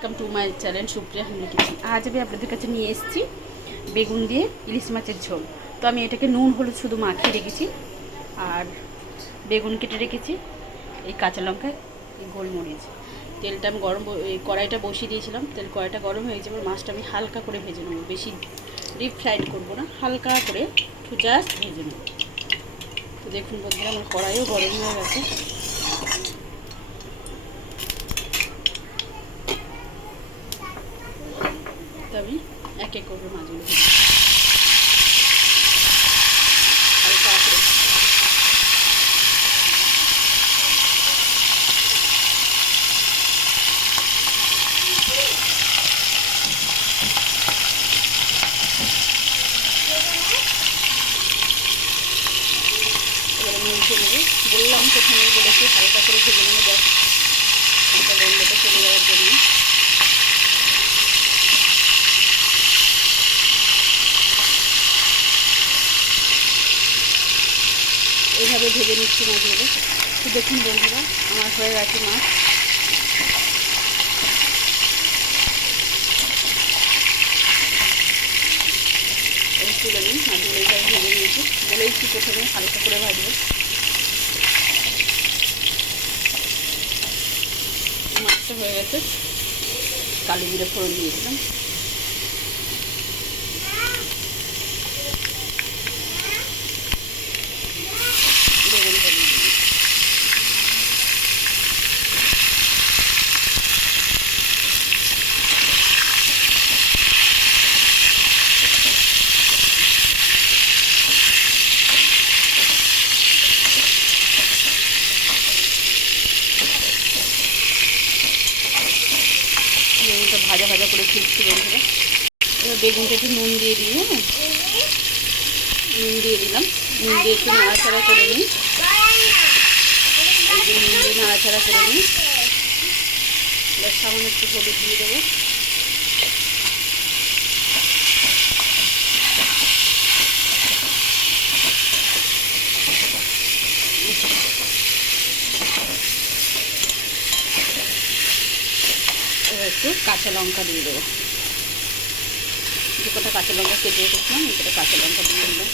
Welcome to my channel Supriya হামলি kitchen. আজ আমি আপনাদের কাছে নিয়ে এসেছি বেগুন দিয়ে ইলিশ মাছের ঝোল। তো আমি এটাকে নুন হলুদ শুধু মাখিয়ে রেখেছি, আর বেগুন কেটে রেখেছি, এই কাঁচা লঙ্কা, এই গোলমরিচ। তেলটা আমি কড়াইটা বসিয়ে দিয়েছিলাম, কড়াইটা গরম হয়ে গেছে। এবার মাছটা আমি হালকা করে ভেজে নেব, বেশি ডিপ ফ্রাইড করবো না, হালকা করে একটু জাস্ট ভেজে নেব। তো দেখুন বন্ধুরা, আমার কড়াইও গরম হয়ে গেছে। তো আমি এক এক করে মাছগুলো হালকা করে মিশে নেবে। বললাম প্রথমে বলেছি হালকা করে ভেজে নেবে, গ্যাস হালকা গন্ধটা চলে যাওয়ার জন্য। এইভাবে ভেজে নিচ্ছি মাছগুলো। তো দেখুন বন্ধুরা, আমার হয়ে গেছে মাছ। তুলে নিন, মাছগুলো এইভাবে ভেজে নিয়েছি, বলেইছি প্রথমে হালকা করে ভাজবো। মাছটা হয়ে গেছে, কালো জিরে ফোড়ন দিয়ে দিলাম। বেগুনটা দিয়ে দিলাম। বেগুনটা ভাজা ভাজা করে ফিরছি বন্ধুরা। এবার বেগুনটা একটু নুন দিয়ে দিই, হ্যাঁ নুন দিয়ে দিলাম। নুন দিয়ে একটু নাড়াচাড়া করে নিই, একটু নুন দিয়ে নাড়াচাড়া করে নিই। এবার সামান্য একটু হলুদ দিয়ে দেবো। এবার একটু কাঁচা লঙ্কা দিয়ে দেবো, যে কটা কাঁচা লঙ্কা কেটে রেখেছিলাম এই কটা কাঁচা লঙ্কা দিয়ে দিলাম।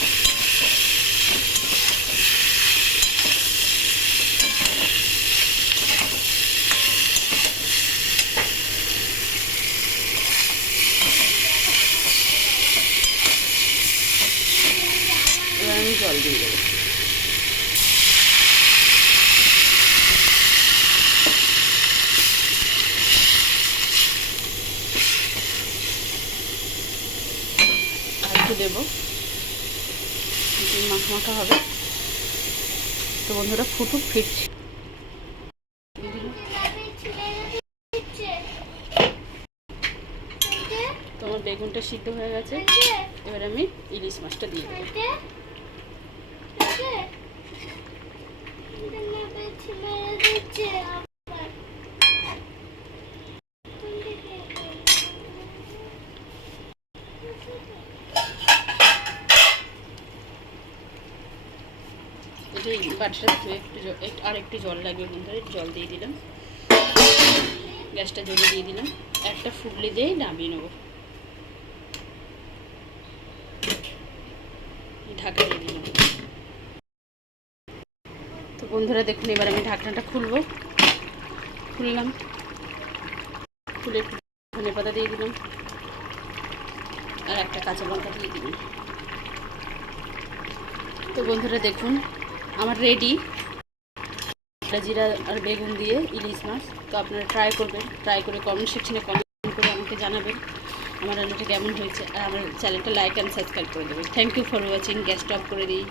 এবার আমি জল দিয়ে দেবো। আর একটু দেবো, মাখা মাখা হবে। তো বন্ধুরা ফুটুক, ফিরছি। তোমার বেগুনটা সিদ্ধ হয়ে গেছে, এবার আমি ইলিশ মাছটা দিয়ে দেবো। এটা বাটাটা ধুয়ে একটু আর একটু জল লাগবে বন্ধুরা, জল দিয়ে দিলাম। গ্যাসটা জ্বলে দিয়ে দিলাম, একটা ফুটলে দিয়েই নামিয়ে নেবো। ঢাকা দিয়ে দিলাম। তো বন্ধুরা দেখুন, এবার আমি ঢাকনাটা খুললাম, খুলে ধনে পাতা দিয়ে দিলাম, আর একটা কাঁচা লঙ্কা দিয়ে দিলাম। তো বন্ধুরা দেখুন, আমার রেডি জিরা আর বেগুন দিয়ে ইলিশ মাছ। তো আপনারা ট্রাই করবেন, ট্রাই করে কমেন্ট সেকশনে কমেন্ট করে আমাকে জানাবেন আমার রান্নাটা কেমন হয়েছে, আর আমার চ্যানেলটা লাইক অ্যান্ড সাবস্ক্রাইব করে দেবেন। Thank you for watching. গ্যাসটা অফ করে দিই।